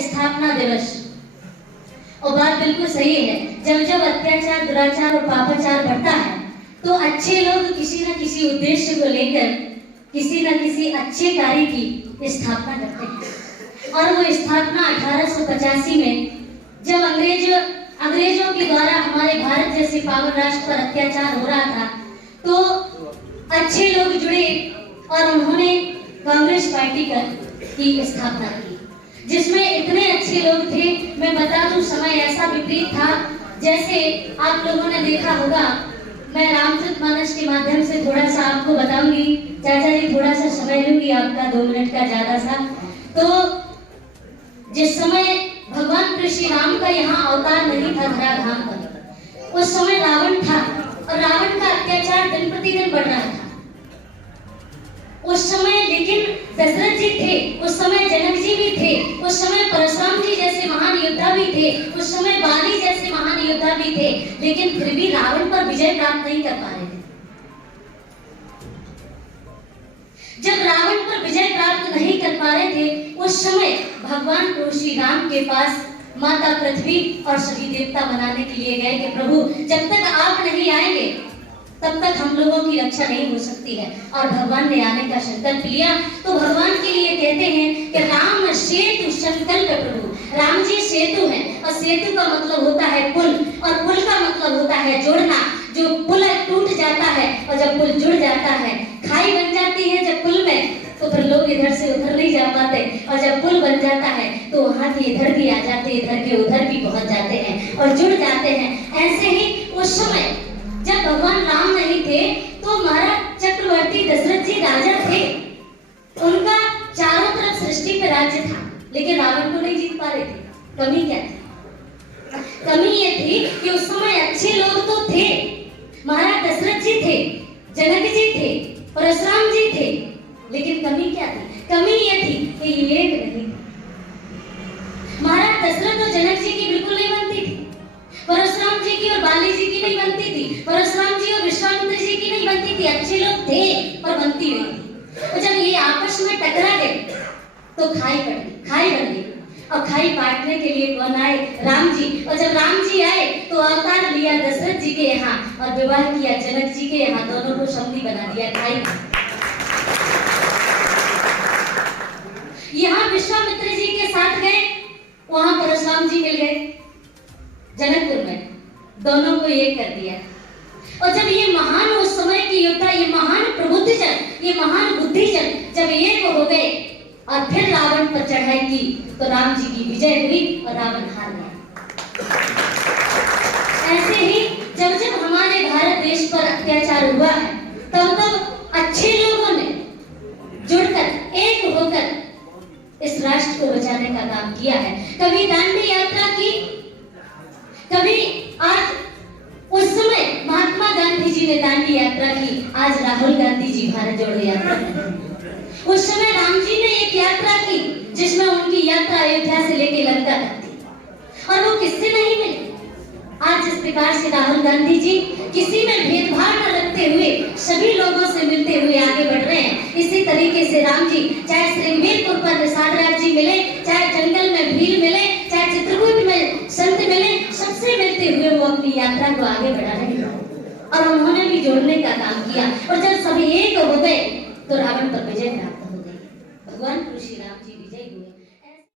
स्थापना दिवस। और बात बिल्कुल सही है, जब जब अत्याचार, दुराचार और पापाचार बढ़ता है तो अच्छे लोग किसी न किसी उद्देश्य को लेकर किसी न किसी अच्छे कार्य की स्थापना करते हैं। और वो स्थापना 1885 में जब अंग्रेजों के द्वारा हमारे भारत जैसे पावन राष्ट्र पर अत्याचार हो रहा था, तो अच्छे लोग जुड़े और उन्होंने कांग्रेस पार्टी की स्थापना की, जिसमें इतने अच्छे लोग थे। मैं बता दूं, समय ऐसा विपरीत था, जैसे आप लोगों ने देखा होगा। मैं रामचरितमानस के माध्यम से थोड़ा सा आपको बताऊंगी। चाचा जी, थोड़ा सा समय लूंगी आपका, 2 मिनट का ज्यादा सा। तो जिस समय भगवान श्री राम का यहाँ अवतार नहीं था धराधाम पर, उस समय रावण था और रावण का अत्याचार दिन प्रतिदिन बढ़ रहा था उस समय। लेकिन दशरथ जी थे, उस समय जनक जी भी थे, उस समय परशुराम जी जैसे महान योद्धा भी थे, उस समय बाली जैसे महान योद्धा भी थे, लेकिन फिर भी रावण पर विजय प्राप्त नहीं कर पा रहे थे। जब रावण पर विजय प्राप्त नहीं कर पा रहे थे, उस समय भगवान श्री राम के पास माता पृथ्वी और सभी देवता मनाने के लिए गए कि प्रभु, जब तक आप नहीं आएंगे तब तक हम लोगों की रक्षा नहीं हो सकती है। और भगवान ने आने का संकल्प लिया। तो भगवान के लिए कहते हैं कि राम सेतु संकल्प प्रभु। राम जी सेतु हैं, और सेतु का मतलब होता है पुल, और पुल का मतलब होता है जोड़ना। जो पुल टूट जाता है और जब पुल जुड़ जाता है, खाई बन जाती है जब पुल में, तो फिर लोग इधर से उधर नहीं जा पाते, और जब पुल बन जाता है तो वहां के इधर भी आ जाते, इधर के उधर भी पहुंच जाते हैं और जुड़ जाते हैं। ऐसे ही उस समय जब भगवान राम नहीं थे तो महाराज चक्रवर्ती दशरथ जी राजा थे। उनका चारों तरफ सृष्टि पे राज्य था, लेकिन रावण को नहीं जीत पा रहे थे। कमी क्या थी? कमी ये थी कि उस समय अच्छे लोग तो थे, महाराज दशरथ जी थे, जनक जी थे, परशुराम जी थे, लेकिन कमी क्या थी? कमी ये थी कि ये एक नहीं। महाराज दशरथ और जनक जी की बिल्कुल नहीं बनती थी, परशुराम जी की और बाली जी की नहीं बनती थी, परशुराम जी और विश्वामित्र जी की नहीं बनती थी। अच्छे लोग थे पर बनती नहीं थी। और जब ये आपस में टकरा गए तो खाई बन गई। और खाई काटने के लिए कौन आए? राम जी। और जब राम जी आए तो अवतार लिया दशरथ जी के यहाँ और विवाह किया जनक जी के यहाँ। दोनों को समधी बना दिया खाई। यहाँ विश्वामित्र जी के साथ गए, वहां परशुराम जी मिल गए जनकपुर में, दोनों को एक कर दिया। और जब ये महान उस समय की योद्धा, ये महान प्रबुद्धजन, ये महान बुद्धिजन जब एक हो गए और फिर रावण पर चढ़ाई की, तो राम जी की विजय हुई और रावण हार गया। ऐसे ही जब जब हमारे भारत देश पर अत्याचार हुआ है, तब तब अच्छे लोगों ने जुड़कर एक होकर इस राष्ट्र को बचाने का काम किया है। कभी दांडी यात्रा की, कभी आज उस समय महात्मा गांधी जी ने दांडी यात्रा की, आज राहुल गांधी जी भारत जोड़ो यात्रा करते। उस समय राम जी ने एक यात्रा की जिसमें उनकी यात्रा अयोध्या से लेकर लंका तक थी, और वो किससे नहीं मिले। आज जिस प्रकार से राहुल गांधी जी किसी में भेदभाव न रखते हुए सभी लोगों से मिलते हुए आगे बढ़ रहे हैं, इसी तरीके से राम जी, चाहे श्रृंगेरपुर पर निषाद राज जी मिले, चाहे जंगल में भील मिले, चाहे चित्रकूट में संत मिले, सबसे मिलते हुए वो अपनी यात्रा को आगे बढ़ा रहे हैं। और उन्होंने भी जोड़ने का काम किया। और जब सभी एक हो गए तो रावण पर विजय प्राप्त हो गई। भगवान श्री राम जी